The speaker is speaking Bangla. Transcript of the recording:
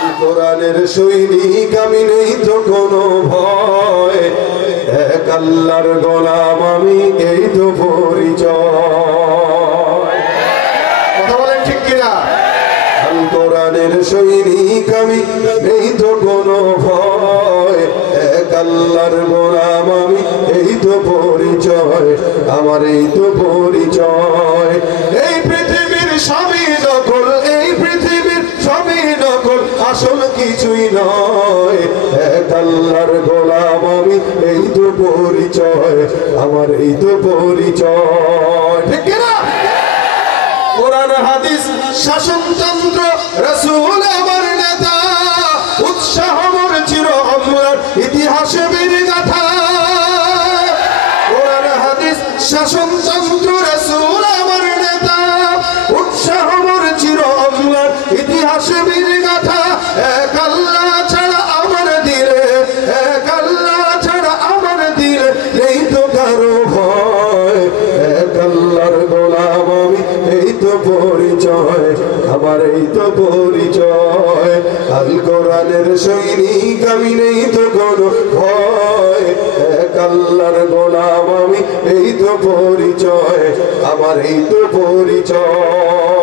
আল কোরআনের সৈনিক আমি, নেই তো কোনো ভয়, এক আল্লাহর গোলাম আমি, এই তো পরিচয়। কথা বলেন ঠিক কিনা? আল কোরআনের সৈনিক আমি, নেই তো কোনো ভয়, এক আল্লাহর গোলাম আমি, এই তো পরিচয় আমার, এই তো পরিচয়। এই পৃথিবীর সবই নকল, এই পৃথিবীর সবই নকল, আসল কিছুই নয়, এক আল্লাহর গোলাম আমি, এই তো পরিচয় আমার, এই তো পরিচয়। ঠিক কিনা? কোরআন হাদিস শাসনতন্ত্র, রাসূল আমার নেতা, উৎসাহ মোর চির অমর, ইতিহাসে বীর গাথা। কোরআন হাদিস শাসনতন্ত্র, রাসূল আমার নেতা, উৎসাহ মোর চির অমর, ইতিহাসে বীর গাথা। এক আল্লাহ ছাড়া আমার দিলে, এক আল্লাহ ছাড়া আমার দিলে, নেই তো কারো ভয়, এক আল্লাহর গোলাম আমি, এই তো পরিচয় আমার, এই তো পরিচয়। আল কোরআনের সৈনিক আমি, নেই তো কোনো ভয়, এক আল্লাহর গোলাম আমি, এই তো পরিচয় আমার, এই তো পরিচয়।